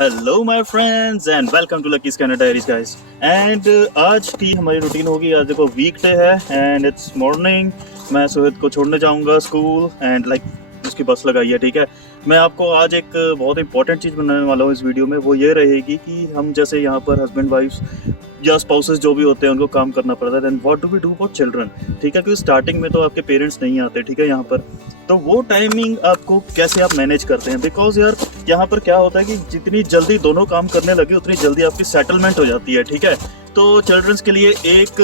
Hello my friends and welcome to Lucky's Canada diaries guys. And आज की हमारी routine होगी। आज देखो वीकडे है एंड इट्स मॉर्निंग। मैं सुहेद को छोड़ने जाऊंगा स्कूल एंड उसकी बस लगाई है। ठीक है, मैं आपको आज एक बहुत इंपॉर्टेंट चीज़ बनाने वाला हूँ इस वीडियो में। वो ये रहेगी कि हम जैसे यहाँ पर हस्बैंड वाइफ्स या स्पाउसेस जो भी होते हैं उनको काम करना पड़ता है, then what do we do for children. ठीक है, क्योंकि स्टार्टिंग में तो आपके पेरेंट्स नहीं आते। ठीक है, यहाँ पर तो वो टाइमिंग आपको कैसे आप मैनेज करते हैं, बिकॉज यार यहाँ पर क्या होता है कि जितनी जल्दी दोनों काम करने लगे उतनी जल्दी आपकी सेटलमेंट हो जाती है। ठीक है, तो चिल्ड्रंस के लिए एक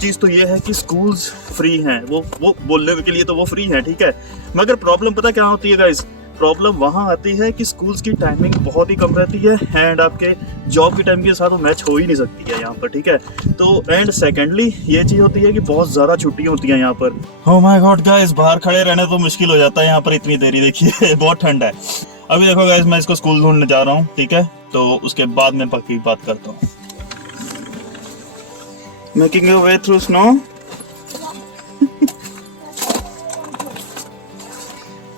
चीज़ तो ये है कि स्कूल्स फ्री हैं, वो बोलने के लिए तो वो फ्री हैं। ठीक है, मगर प्रॉब्लम पता क्या होती है गाइज? प्रॉब्लम वहाँ आती है कि स्कूल्स की टाइमिंग बहुत ही कम रहती है एंड आपके जॉब की टाइम के साथ वो मैच हो ही नहीं सकती है यहाँ पर। ठीक है, तो एंड सेकेंडली ये चीज़ होती है कि बहुत ज़्यादा छुट्टियाँ होती हैं यहाँ पर। ओह माय गॉड गाइस, बाहर खड़े रहने तो मुश्किल हो जाता है यहाँ पर इतनी देरी। देखिए बहुत ठंड है। अभी देखो गाइस, मैं इसको स्कूल ढूंढने जा रहा हूँ। ठीक है, तो उसके बाद मैं पक्की बात करता हूँ। Making your way through snow.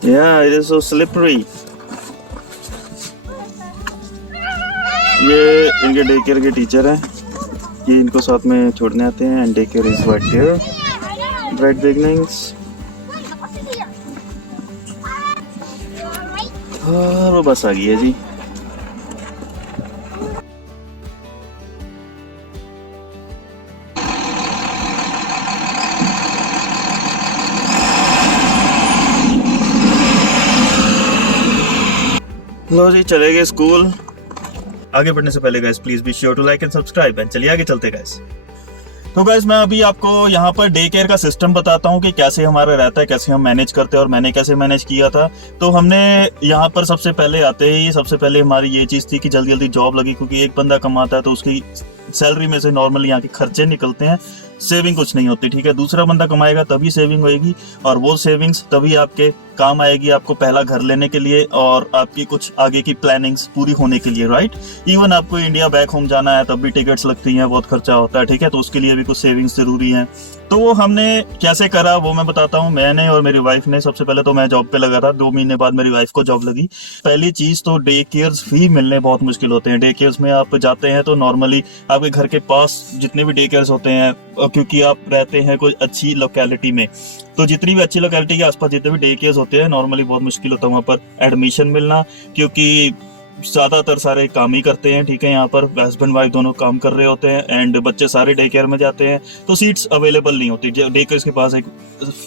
Yeah, it is so slippery. ये इनके डे केयर के टीचर हैं, ये इनको साथ में छोड़ने आते हैं and day care is right here. Bright beginnings. और वो बस आ गई है जी। लो जी, चले गए स्कूल। आगे बढ़ने से पहले guys please be sure to like and subscribe and चलिए आगे चलते गाइस। तो गाइस मैं अभी आपको यहाँ पर डे केयर का सिस्टम बताता हूँ कि कैसे हमारा रहता है, कैसे हम मैनेज करते हैं और मैंने कैसे मैनेज किया था। तो हमने यहाँ पर सबसे पहले आते ही सबसे पहले हमारी ये चीज़ थी कि जल्दी जल्दी जॉब लगी, क्योंकि एक बंदा कमाता है तो उसकी सैलरी में से नॉर्मली यहाँ के खर्चे निकलते हैं, सेविंग कुछ नहीं होती। ठीक है, दूसरा बंदा कमाएगा तभी सेविंग होएगी और वो सेविंग्स तभी आपके काम आएगी, आपको पहला घर लेने के लिए और आपकी कुछ आगे की प्लानिंग्स पूरी होने के लिए। राइट, इवन आपको इंडिया बैक होम जाना है तब भी टिकट्स लगती हैं, बहुत खर्चा होता है। ठीक है, तो उसके लिए भी कुछ सेविंग्स जरूरी हैं। तो वो हमने कैसे करा वो मैं बताता हूँ। मैंने और मेरी वाइफ ने, सबसे पहले तो मैं जॉब पे लगा था, 2 महीने बाद मेरी वाइफ को जॉब लगी। पहली चीज तो डे केयर्स भी मिलने बहुत मुश्किल होते हैं। डे केयर्स में आप जाते हैं तो नॉर्मली आपके घर के पास जितने भी डे केयर्स होते हैं, क्योंकि आप रहते हैं कोई अच्छी लोकेलिटी में, तो जितनी भी अच्छी लोकेलिटी के आसपास जितने भी डे केयर्स होते हैं नॉर्मली बहुत मुश्किल होता है वहाँ पर एडमिशन मिलना, क्योंकि ज्यादातर सारे काम ही करते हैं। ठीक है, यहाँ पर हस्बैंड वाइफ दोनों काम कर रहे होते हैं एंड बच्चे सारे डे केयर में जाते हैं, तो सीट्स अवेलेबल नहीं होती। डे केयर के पास एक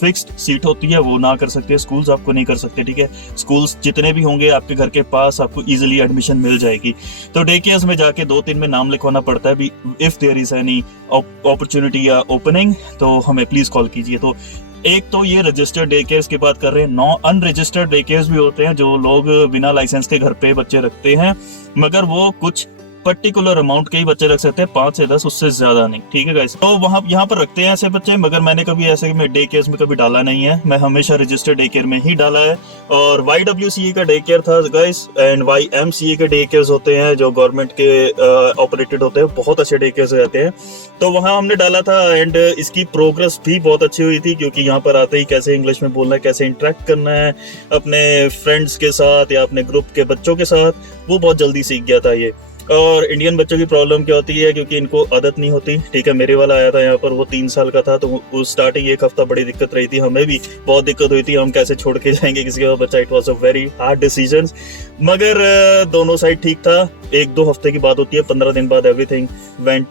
फिक्स्ड सीट होती है, वो ना कर सकते, स्कूल्स आपको नहीं कर सकते। ठीक है, स्कूल्स जितने भी होंगे आपके घर के पास आपको इजीली एडमिशन मिल जाएगी। तो डे केयर्स में जाके 2-3 में नाम लिखवाना पड़ता है भी, if there is any opportunity या ओपनिंग तो हमें प्लीज कॉल कीजिए। तो एक तो ये रजिस्टर्ड डे केयर्स की बात कर रहे हैं, 9 अनरजिस्टर्ड डे केयर्स भी होते हैं जो लोग बिना लाइसेंस के घर पे बच्चे रखते हैं, मगर वो कुछ पर्टिकुलर अमाउंट के ही बच्चे रख सकते हैं, 5 से 10, उससे ज्यादा नहीं। ठीक है गाइस, तो वहाँ यहाँ पर रखते हैं ऐसे बच्चे, मगर मैंने कभी ऐसे में डे केयर्स में कभी डाला नहीं है। मैं हमेशा रजिस्टर्ड डे केयर में ही डाला है। और YWCA का डे केयर था गाइस एंड YMCA के डे केयर्स होते हैं जो गवर्नमेंट के ऑपरेटेड होते हैं, बहुत अच्छे डे केयर्स रहते हैं। तो वहाँ हमने डाला था एंड इसकी प्रोग्रेस भी बहुत अच्छी हुई थी, क्योंकि यहाँ पर आते ही कैसे इंग्लिश में बोलना है, कैसे इंटरेक्ट करना है अपने फ्रेंड्स के साथ या अपने ग्रुप के बच्चों के साथ, वो बहुत जल्दी सीख गया था ये। और इंडियन बच्चों की प्रॉब्लम क्या होती है, क्योंकि इनको आदत नहीं होती। ठीक है, मेरे वाला आया था यहाँ पर, वो 3 साल का था, तो उस स्टार्टिंग 1 हफ्ता बड़ी दिक्कत रही थी, हमें भी बहुत दिक्कत हुई थी, हम कैसे छोड़ के जाएंगे किसी का बच्चा। It was a very hard decision, मगर दोनों साइड ठीक था। 1-2 हफ्ते की बात होती है, 15 दिन बाद एवरीथिंग वेंट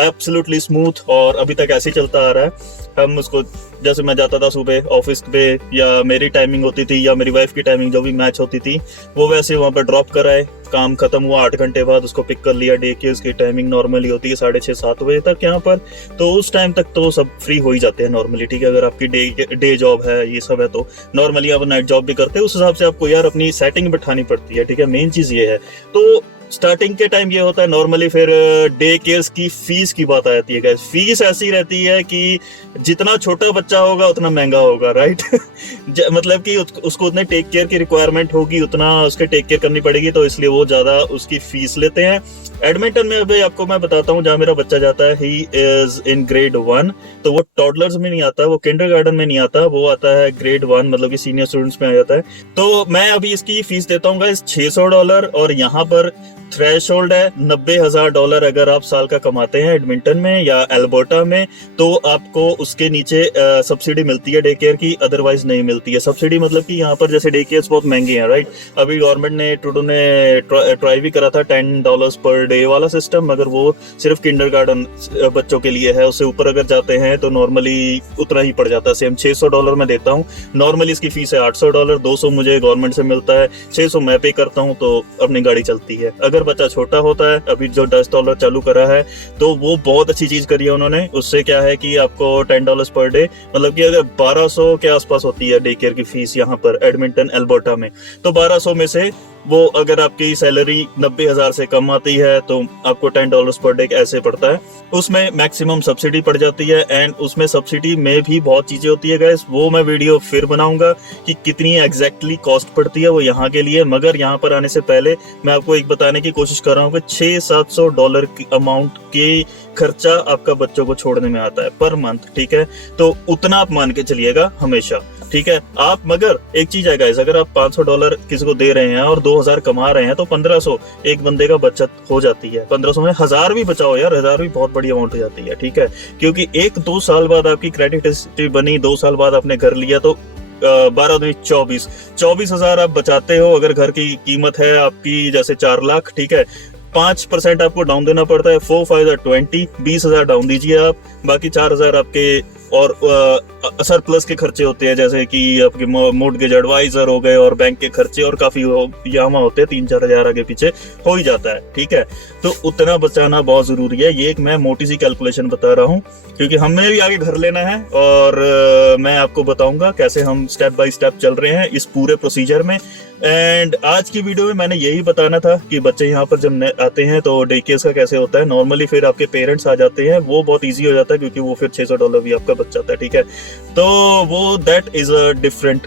एब्सोल्युटली स्मूथ और अभी तक ऐसे ही चलता आ रहा है। हम उसको, जैसे मैं जाता था सुबह ऑफिस पे या मेरी टाइमिंग होती थी या मेरी वाइफ की टाइमिंग जो भी मैच होती थी, वो वैसे वहाँ पर ड्रॉप कराए, काम खत्म हुआ 8 घंटे बाद उसको पिक कर लिया। डे केयर्स की टाइमिंग नॉर्मली होती है 6:30-7 बजे तक यहाँ पर, तो उस टाइम तक तो सब फ्री हो ही जाते हैं नॉर्मली। ठीक है, अगर आपकी डे जॉब है ये सब है तो नॉर्मली आप नाइट जॉब भी करते हैं, उस हिसाब से आपको यार अपनी सेटिंग बिठानी पड़ती है। ठीक है, मेन चीज़ ये है। तो स्टार्टिंग के टाइम ये होता है नॉर्मली, फिर डे केयर्स की फीस की बात आ जाती है गाइस। फीस ऐसी रहती है कि जितना छोटा बच्चा होगा उतना महंगा होगा, राइट। मतलब कि उसको उतने टेक केयर की रिक्वायरमेंट होगी, उतना उसके टेक केयर करनी पड़ेगी, तो इसलिए वो ज्यादा उसकी फीस लेते हैं। एडमिंटन में अभी आपको मैं बताता हूँ, जहाँ मेरा बच्चा जाता है, ही इज इन ग्रेड 1, तो वो टॉडलर्स में नहीं आता, वो किंडरगार्टन में नहीं आता, वो आता है ग्रेड 1, मतलब कि सीनियर स्टूडेंट्स में आ जाता है। तो मैं अभी इसकी फीस देता हूँ गाइस $600, और यहाँ पर थ्रेशोल्ड है $90,000। अगर आप साल का कमाते हैं एडमिंटन में या एल्बर्टा में, तो आपको उसके नीचे सब्सिडी मिलती है डे केयर की, अदरवाइज नहीं मिलती है सब्सिडी। मतलब कि यहाँ पर जैसे डे केयर्स बहुत महंगे हैं, राइट। अभी गवर्नमेंट ने, ट्रूडो ने ट्राई भी करा था $10 पर डे वाला सिस्टम, मगर वो सिर्फ किंडरगार्टन बच्चों के लिए है। उससे ऊपर अगर जाते हैं तो नॉर्मली उतना ही पड़ जाता है, सेम $600 में देता हूँ। नॉर्मली इसकी फीस है $800, 200 मुझे गवर्नमेंट से मिलता है, 600 मैं पे करता हूँ, तो अपनी गाड़ी चलती है। अगर बच्चा छोटा होता है, अभी जो $10 चालू करा है, तो वो बहुत अच्छी चीज करी है उन्होंने। उससे क्या है कि आपको $10 पर डे, मतलब कि अगर 1200 के आसपास होती है डे केयर की फीस यहाँ पर एडमिंटन एल्बर्टा में, तो 1200 में से वो, अगर आपकी सैलरी 90,000 से कम आती है, तो आपको $10 पर डे ऐसे पड़ता है। उसमें मैक्सिमम सब्सिडी पड़ जाती है, एंड उसमें सब्सिडी में भी बहुत चीजें होती है गाइस, वो मैं वीडियो फिर बनाऊंगा कि कितनी एग्जैक्टली कॉस्ट पड़ती है वो यहाँ के लिए। मगर यहाँ पर आने से पहले मैं आपको एक बताने की कोशिश कर रहा हूँ कि $600-700 की अमाउंट के खर्चा आपका बच्चों को छोड़ने में आता है पर मंथ, ठीक है। तो उतना आप मान के चलिएगा हमेशा, ठीक है। आप, मगर एक चीज है गाइस, अगर आप $500 किसी को दे रहे हैं और 2000 कमा रहे हैं, तो 1500 एक बंदे का बचत हो जाती है। 1500 में 1000 भी बचाओ यार, 1000 भी बहुत बड़ी अमाउंट हो जाती है, ठीक है। क्योंकि 1-2 साल बाद आपकी क्रेडिट हिस्ट्री बनी, 2 साल बाद आपने घर लिया, तो 12-24 आप बचाते हो। अगर घर की कीमत है आपकी जैसे 4 लाख, ठीक है, 5% आपको डाउन देना पड़ता है, 4-5-20, 20,000 डाउन दीजिए आप, बाकी 4,000 आपके और सरप्लस के खर्चे होते हैं, जैसे कि आपके मोर्टगेज एडवाइजर हो गए और बैंक के खर्चे, और काफी यहाँ होते हैं, 3-4 हजार आगे पीछे हो ही जाता है, ठीक है। तो उतना बचाना बहुत जरूरी है। ये एक मैं मोटी सी कैलकुलेशन बता रहा हूँ, क्योंकि हमें भी आगे घर लेना है, और मैं आपको बताऊंगा कैसे हम स्टेप बाय स्टेप चल रहे हैं इस पूरे प्रोसीजर में। एंड आज की वीडियो में मैंने यही बताना था कि बच्चे यहाँ पर जब आते हैं तो डे केयर का कैसे होता है। नॉर्मली फिर आपके पेरेंट्स आ जाते हैं, वो बहुत इजी हो जाता है, क्योंकि वो फिर $600 भी आपका बच जाता है, ठीक है। तो वो that is a different,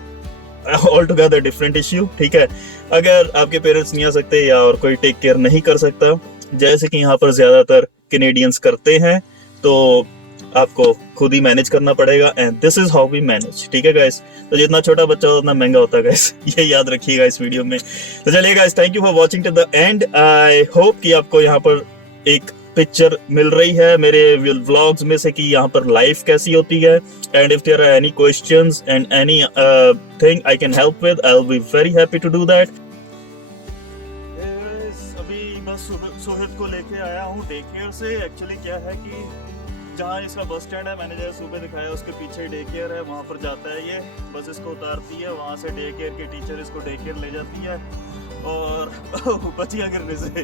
all together different issue, ठीक है। अगर आपके पेरेंट्स नहीं आ सकते या और कोई टेक केयर नहीं कर सकता, जैसे कि यहाँ पर ज्यादातर कैनेडियंस करते हैं, तो आपको खुद ही मैनेज करना पड़ेगा, and this is how we manage, ठीक है गाइस। तो जितना छोटा बच्चा हो उतना महंगा होता है गाइस, ये याद रखिएगा इस वीडियो में। तो चलिए guys, thank you for watching to the end. I hope कि आपको यहाँ पर एक पिक्चर मिल रही है मेरे व्लॉग्स में से कि यहाँ पर लाइफ कैसी होती है। And if there are any questions and any thing I can help with, I will be very happy to do that. अभी बस सुहेब को लेके आया हूँ डे केयर से। एक्चुअली क्या है कि जहाँ इसका बस स्टैंड है, मैंने जैसे सुबह दिखाया, उसके पीछे डे केयर है, वहाँ पर जाता है ये, बस इसको उतारती है, वहाँ से डे केयर की टीचर इसको डे केयर ले जाती है, और बचिया गिरने से